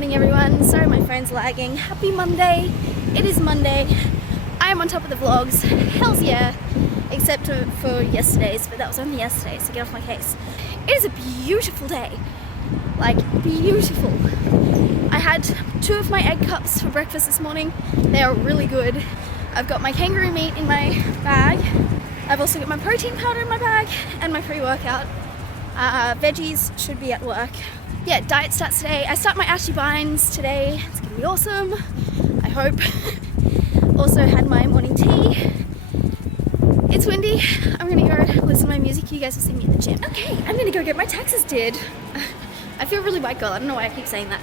morning everyone. Sorry my phone's lagging. Happy Monday. It is Monday. I am on top of the vlogs. Hells yeah. Except for yesterday's, but that was only yesterday, so get off my case. It is a beautiful day. Like, beautiful. I had 2 of my egg cups for breakfast this morning. They are really good. I've got my kangaroo meat in my bag. I've also got my protein powder in my bag and my pre-workout. Veggies should be at work. Yeah, diet starts today. I start my Ashy binds today. It's gonna be awesome, I hope. Also had my morning tea. It's windy. I'm gonna go listen to my music. You guys will see me at the gym. Okay, I'm gonna go get my taxes did. I feel really white girl. I don't know why I keep saying that.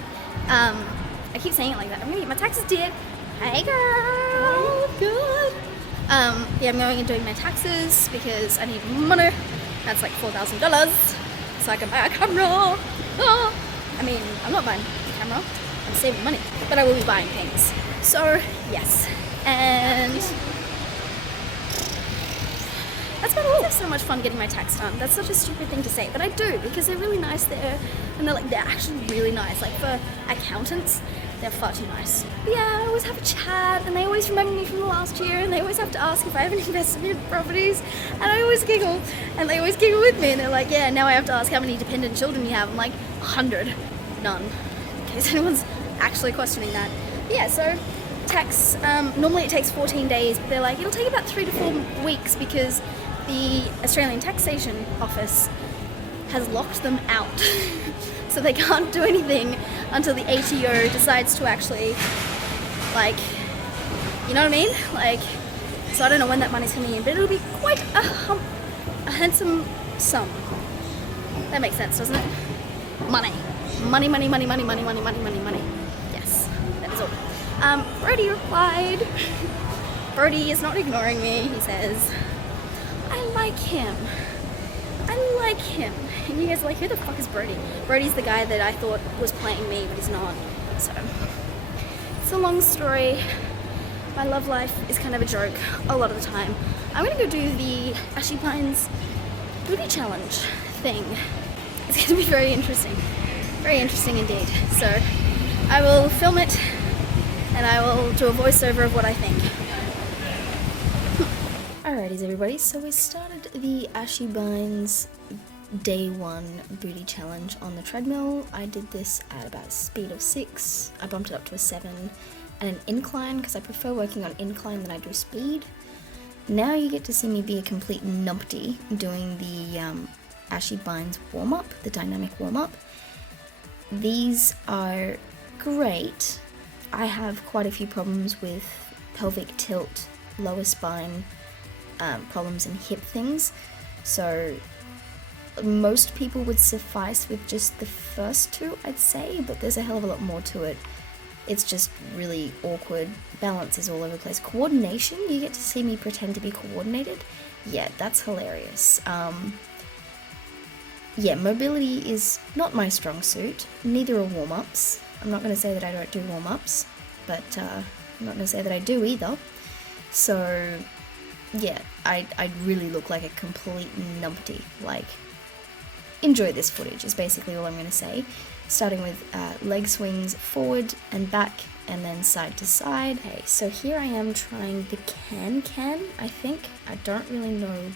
I keep saying it like that. I'm gonna get my taxes did. Hey girl, good. Yeah, I'm going and doing my taxes because I need money. That's like $4,000, so I can buy a camera. Oh. I mean, I'm not buying a camera. I'm saving money, but I will be buying things. So yes, and that's about all. I have so much fun getting my tax done. That's such a stupid thing to say, but I do because they're really nice there, and they're actually really nice. Like for accountants, they're far too nice. But yeah, I always have a chat, and they always remember me from the last year, and they always have to ask if I have any investment properties, and I always giggle, and they always giggle with me, and they're like, yeah, now I have to ask how many dependent children you have. I'm like, 100, none, in case anyone's actually questioning that. But yeah, so tax, normally it takes 14 days, but they're like, it'll take about 3 to 4 weeks because the Australian Taxation Office has locked them out. So they can't do anything until the ATO decides to actually, like, you know what I mean? Like, so I don't know when that money's coming in, but it'll be quite a handsome sum. That makes sense, doesn't it? Money. Money, money, money, money, money, money, money, money, money. Yes, that is all. Brody replied. Brody is not ignoring me, he says. I like him. I like him. And you guys are like, who the fuck is Brody? Brody's the guy that I thought was playing me, but he's not. So, it's a long story. My love life is kind of a joke a lot of the time. I'm gonna go do the Ashy Pines booty challenge thing. It's gonna be very interesting. Very interesting indeed. So, I will film it and I will do a voiceover of what I think. Alrighties everybody, so we started the Ashy Binds day 1 booty challenge on the treadmill. I did this at about a speed of 6. I bumped it up to a 7 and an incline because I prefer working on incline than I do speed. Now you get to see me be a complete numpty doing the Ashy Binds warm-up, the dynamic warm-up. These are great. I have quite a few problems with pelvic tilt, lower spine, problems in hip things, so most people would suffice with just the first 2, I'd say, but there's a hell of a lot more to it. It's just really awkward. Balance is all over the place. Coordination, you get to see me pretend to be coordinated. Yeah, that's hilarious. Yeah, mobility is not my strong suit. Neither are warm-ups. I'm not going to say that I don't do warm-ups, but I'm not going to say that I do either. So yeah, I'd really look like a complete numpty. Like, enjoy this footage is basically all I'm going to say. Starting with leg swings forward and back and then side to side. Okay, so here I am trying the can, I think. I don't really know.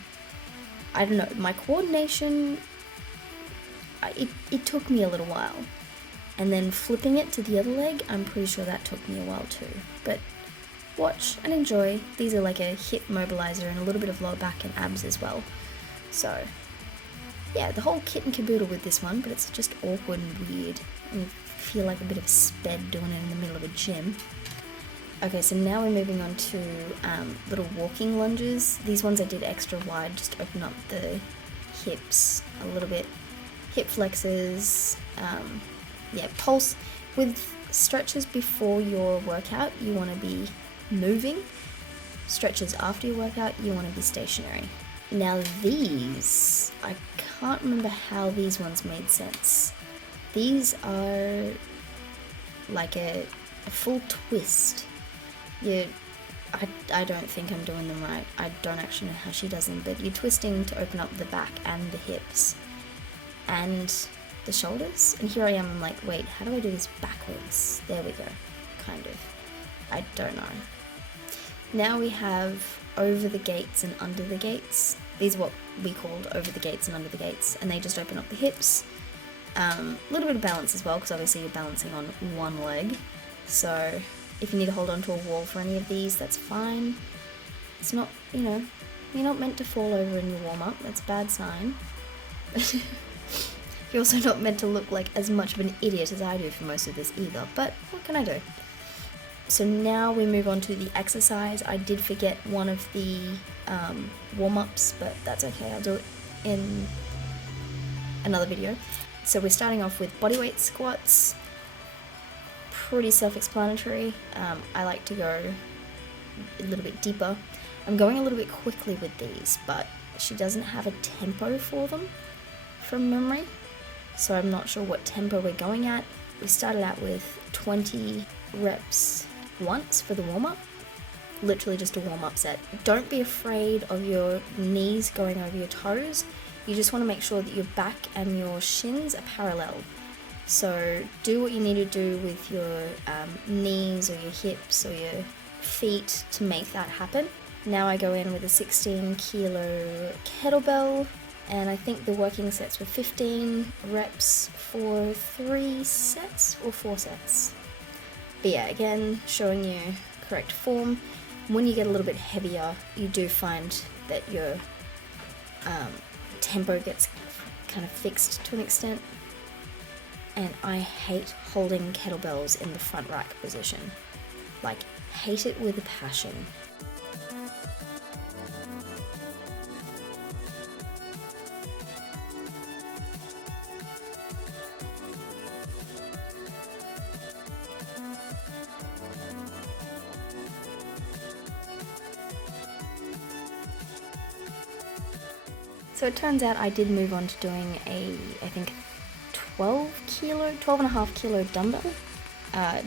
I don't know. My coordination, it took me a little while. And then flipping it to the other leg, I'm pretty sure that took me a while too. But watch and enjoy. These are like a hip mobilizer and a little bit of lower back and abs as well. So yeah, the whole kit and caboodle with this one, but it's just awkward and weird. And you feel like a bit of a sped doing it in the middle of a gym. Okay, so now we're moving on to little walking lunges. These ones I did extra wide, just to open up the hips a little bit. Hip flexors, yeah, pulse. With stretches before your workout, you want to be moving. Stretches after your workout, you want to be stationary. Now these, I can't remember how these ones made sense. These are like a full twist. I don't think I'm doing them right. I don't actually know how she does them, but you're twisting to open up the back and the hips. And the shoulders. And here I am, I'm like, wait, how do I do this backwards? There we go, kind of. I don't know. Now we have over the gates and under the gates. These are what we called over the gates and under the gates, and they just open up the hips. A little bit of balance as well, because obviously you're balancing on one leg. So if you need to hold onto a wall for any of these, that's fine. It's not, you know, you're not meant to fall over in your warm-up. That's a bad sign. You're also not meant to look like as much of an idiot as I do for most of this either, but what can I do? So now we move on to the exercise. I did forget one of the warm-ups, but that's okay, I'll do it in another video. So we're starting off with bodyweight squats. Pretty self-explanatory. I like to go a little bit deeper. I'm going a little bit quickly with these, but she doesn't have a tempo for them from memory, so I'm not sure what tempo we're going at. We started out with 20 reps once for the warm-up, literally just a warm-up set. Don't be afraid of your knees going over your toes. You just want to make sure that your back and your shins are parallel. So do what you need to do with your knees or your hips or your feet to make that happen. Now I go in with a 16 kilo kettlebell, and I think the working sets were 15 reps for 3 sets or 4 sets. But yeah, again, showing you correct form. When you get a little bit heavier, you do find that your tempo gets kind of fixed to an extent. And I hate holding kettlebells in the front rack position. Like, hate it with a passion. So it turns out I did move on to doing a, I think, 12.5 kilo dumbbell,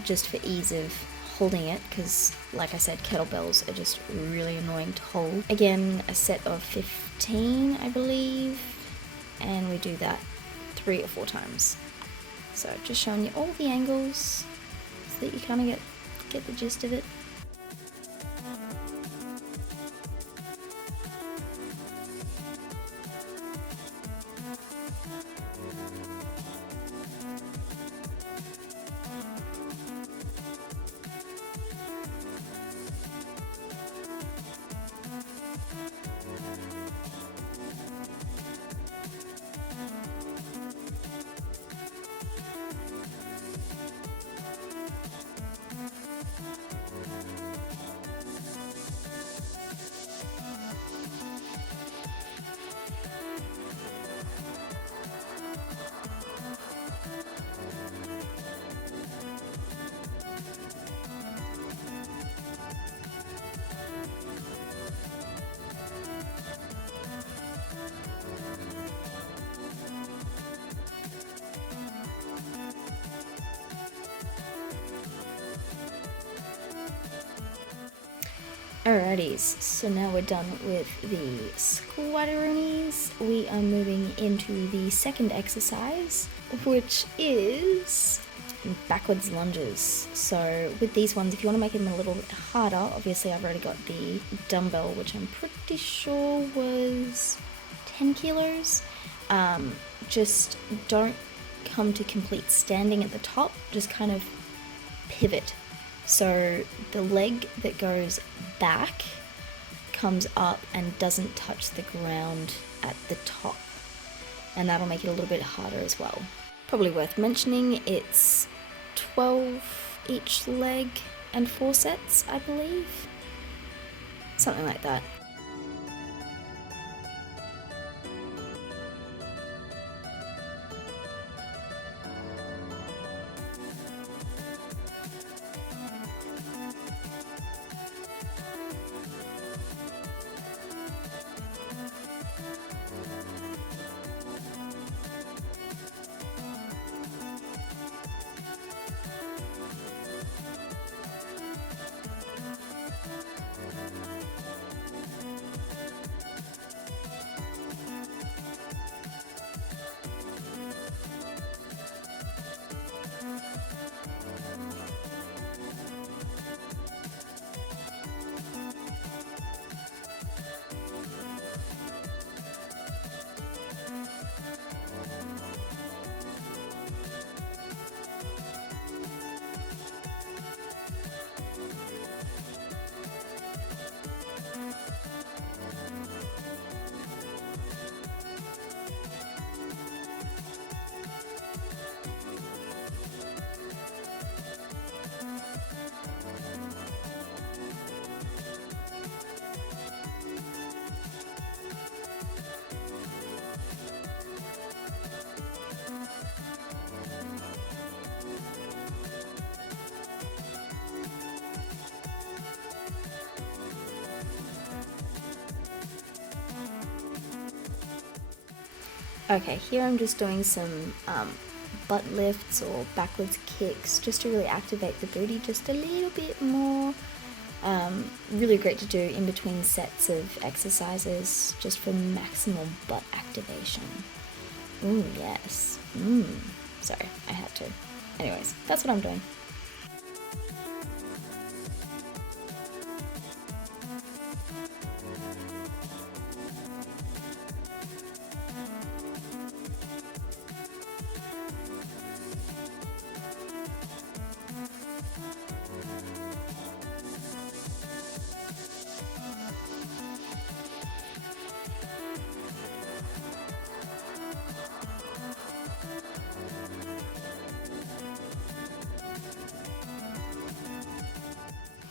just for ease of holding it, because like I said, kettlebells are just really annoying to hold. Again, a set of 15, I believe, and we do that 3 or 4 times. So I've just shown you all the angles so that you kind of get the gist of it. Alrighties, so now we're done with the squatteroonies. We are moving into the second exercise, which is backwards lunges. So with these ones, if you want to make them a little bit harder, obviously I've already got the dumbbell, which I'm pretty sure was 10 kilos. Just don't come to complete standing at the top, just kind of pivot. So the leg that goes back comes up and doesn't touch the ground at the top, and that'll make it a little bit harder as well. Probably worth mentioning, it's 12 each leg and 4 sets, I believe. Something like that. Okay, here I'm just doing some butt lifts or backwards kicks just to really activate the booty just a little bit more. Really great to do in between sets of exercises just for maximum butt activation. Ooh, yes. Sorry, I had to. Anyways, that's what I'm doing.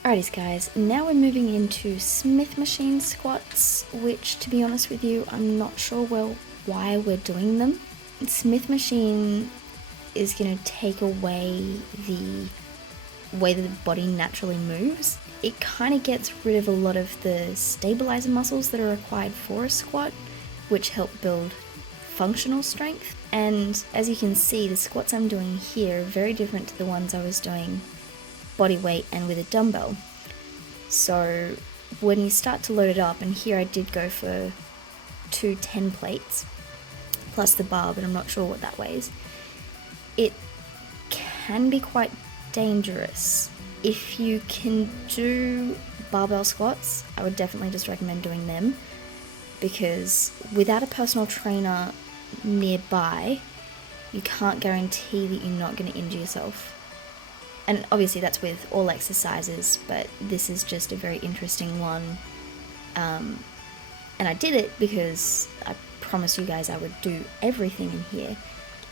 Alrighty guys, now we're moving into Smith machine squats, which to be honest with you, I'm not sure why we're doing them. Smith machine is going to take away the way that the body naturally moves. It kind of gets rid of a lot of the stabilizer muscles that are required for a squat, which help build functional strength. And as you can see, the squats I'm doing here are very different to the ones I was doing body weight and with a dumbbell. So when you start to load it up, and here I did go for 2 10 plates plus the bar, but I'm not sure what that weighs, it can be quite dangerous. If you can do barbell squats, I would definitely just recommend doing them, because without a personal trainer nearby, you can't guarantee that you're not going to injure yourself. And obviously that's with all exercises, but this is just a very interesting one. And I did it because I promised you guys I would do everything in here,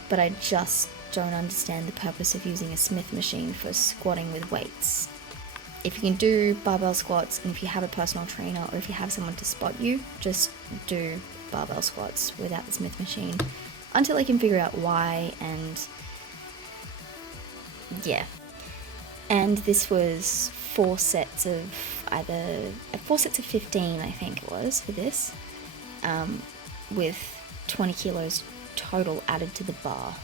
but I just don't understand the purpose of using a Smith machine for squatting with weights. If you can do barbell squats, and if you have a personal trainer, or if you have someone to spot you, just do barbell squats without the Smith machine until I can figure out why. And yeah. And this was 4 sets of 15, I think it was, for this, with 20 kilos total added to the bar.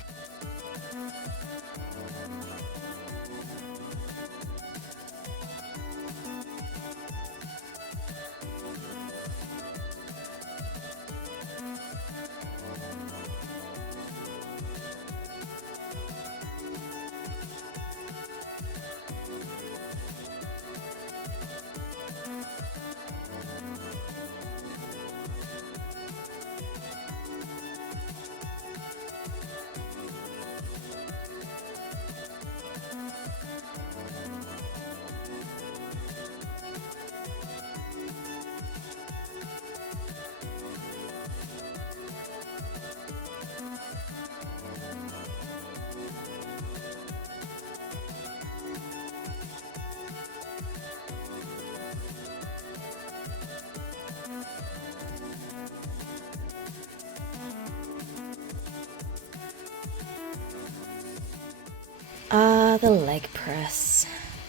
The leg press.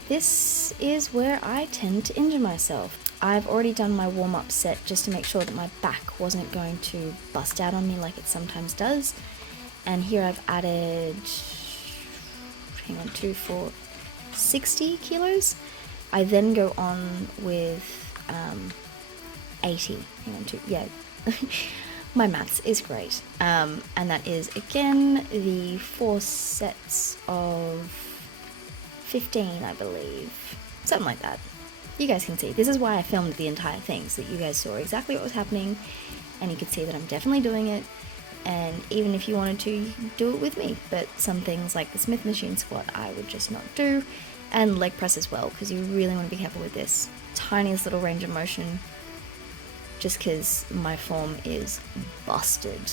This is where I tend to injure myself. I've already done my warm-up set just to make sure that my back wasn't going to bust out on me like it sometimes does. And here I've added, 60 kilos. I then go on with 80. My maths is great. And that is, again, the 4 sets of 15, I believe. Something like that. You guys can see. This is why I filmed the entire thing, so that you guys saw exactly what was happening, and you could see that I'm definitely doing it. And even if you wanted to, you can do it with me. But some things like the Smith machine squat, I would just not do. And leg press as well, because you really want to be careful with this. Tiniest little range of motion, just because my form is busted.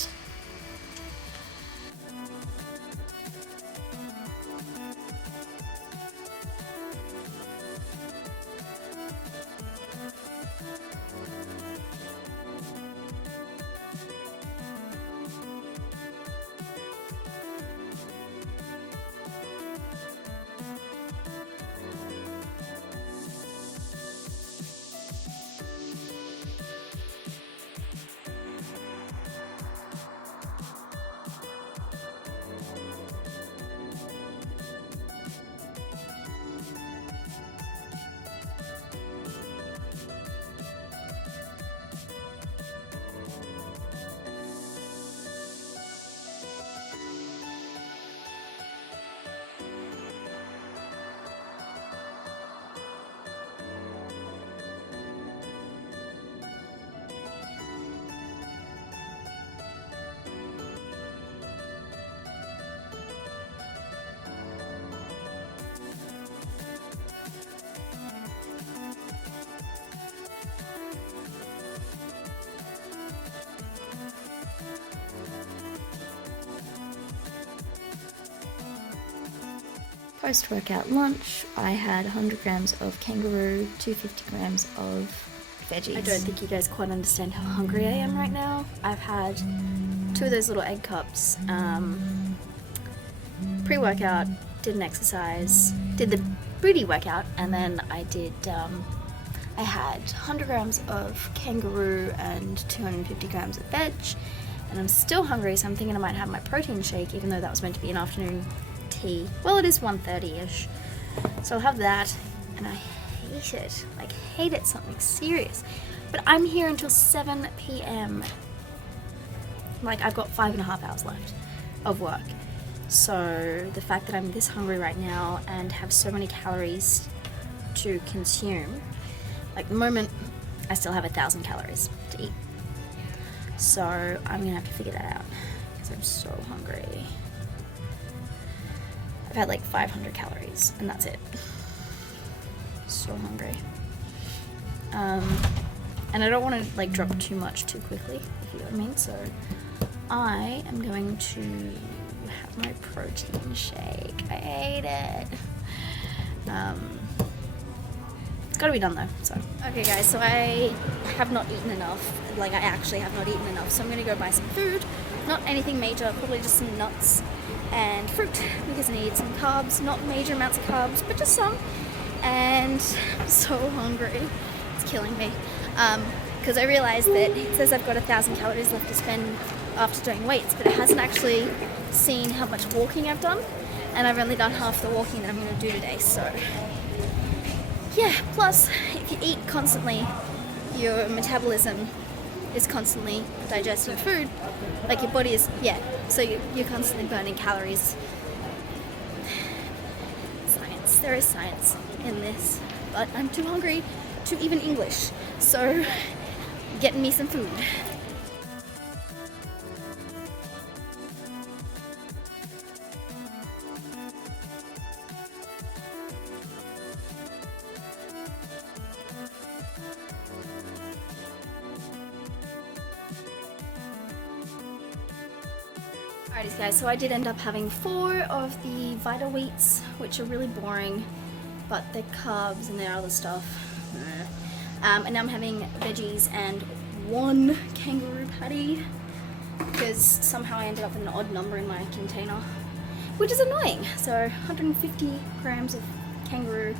post-workout lunch, I had 100 grams of kangaroo, 250 grams of veggies. I don't think you guys quite understand how hungry I am right now. I've had 2 of those little egg cups, pre-workout, did an exercise, did the booty workout, and then I did, I had 100 grams of kangaroo and 250 grams of veg, and I'm still hungry, so I'm thinking I might have my protein shake, even though that was meant to be an afternoon tea. Well, it is 1:30ish, so I'll have that, and I hate it. Like, hate it, something serious. But I'm here until 7 p.m. Like, I've got 5.5 hours left of work. So the fact that I'm this hungry right now and have so many calories to consume, like the moment I still have 1,000 calories to eat. So I'm gonna have to figure that out because I'm so hungry. I've had like 500 calories and that's it. So hungry. And I don't want to like drop too much too quickly, if you know what I mean. So I am going to have my protein shake. I ate it. It's gotta be done though, so. Okay guys, so I have not eaten enough. Like, I actually have not eaten enough, so I'm gonna go buy some food. Not anything major, probably just some nuts and fruit, because I need some carbs, not major amounts of carbs, but just some. And I'm so hungry, it's killing me. Because I realized that it says I've got 1,000 calories left to spend after doing weights, but it hasn't actually seen how much walking I've done, and I've only done half the walking that I'm going to do today, so yeah. Plus, if you eat constantly, your metabolism is constantly digesting food, like your body is, yeah, so you're constantly burning calories. Science, there is science in this, but I'm too hungry to even English, so getting me some food. Alrighty guys, so I did end up having 4 of the Vita Wheats, which are really boring, but they're carbs and they're other stuff. And now I'm having veggies and 1 kangaroo patty, because somehow I ended up with an odd number in my container, which is annoying. So 150 grams of kangaroo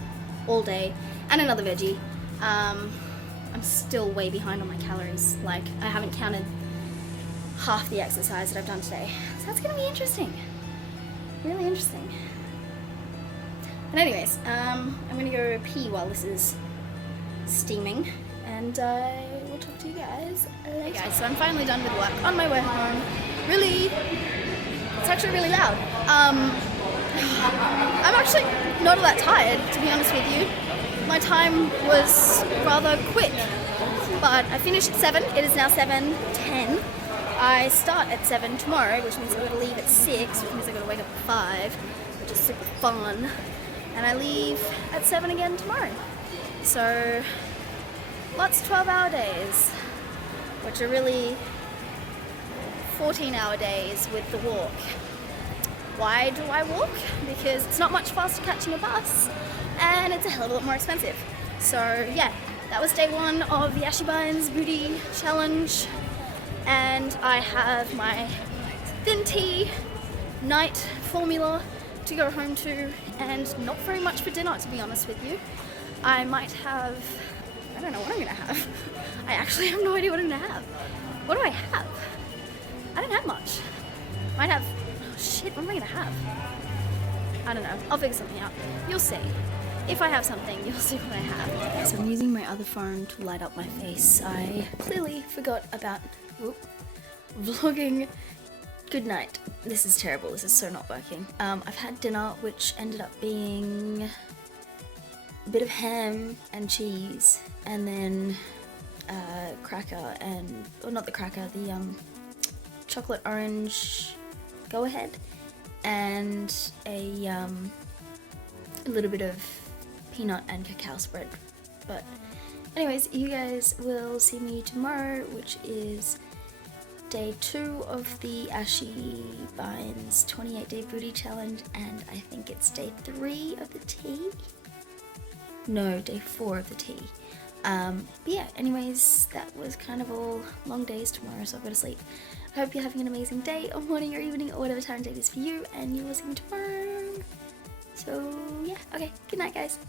all day, and another veggie. I'm still way behind on my calories. Like, I haven't counted half the exercise that I've done today. So that's gonna be interesting. Really interesting. And anyways, I'm gonna go pee while this is steaming, and I will talk to you guys later. Guys, so I'm finally done with work, on my way home. Really, it's actually really loud. I'm actually not all that tired, to be honest with you. My time was rather quick, but I finished at 7. It is now 7:10. I start at 7 tomorrow, which means I've got to leave at 6, which means I've got to wake up at 5, which is super fun. And I leave at 7 again tomorrow. So, lots of 12-hour days, which are really 14-hour days with the walk. Why do I walk? Because it's not much faster catching a bus, and it's a hell of a lot more expensive. So yeah, that was day 1 of the Ashy Booty Challenge. And I have my ThinTea night formula to go home to, and not very much for dinner, to be honest with you. I might have, I don't know what I'm gonna have. I actually have no idea what I'm gonna have. What do I have? I don't have much. Might have, oh shit, what am I gonna have? I don't know, I'll figure something out. You'll see. If I have something, you'll see what I have. So I'm using my other phone to light up my face. I clearly forgot about vlogging. Good night. This is terrible. This is so not working. I've had dinner, which ended up being a bit of ham and cheese, and then cracker and, or not the cracker, the chocolate orange go ahead, and a little bit of peanut and cacao spread. But anyways, you guys will see me tomorrow, which is day 2 of the Ashy Binds 28-day booty challenge, and I think it's day 3 of the tea. No, day 4 of the tea. But yeah, anyways, that was kind of all long days tomorrow, so I'll go to sleep. I hope you're having an amazing day or morning or evening or whatever time of day it is for you, and you will see me tomorrow. So yeah, okay, good night guys.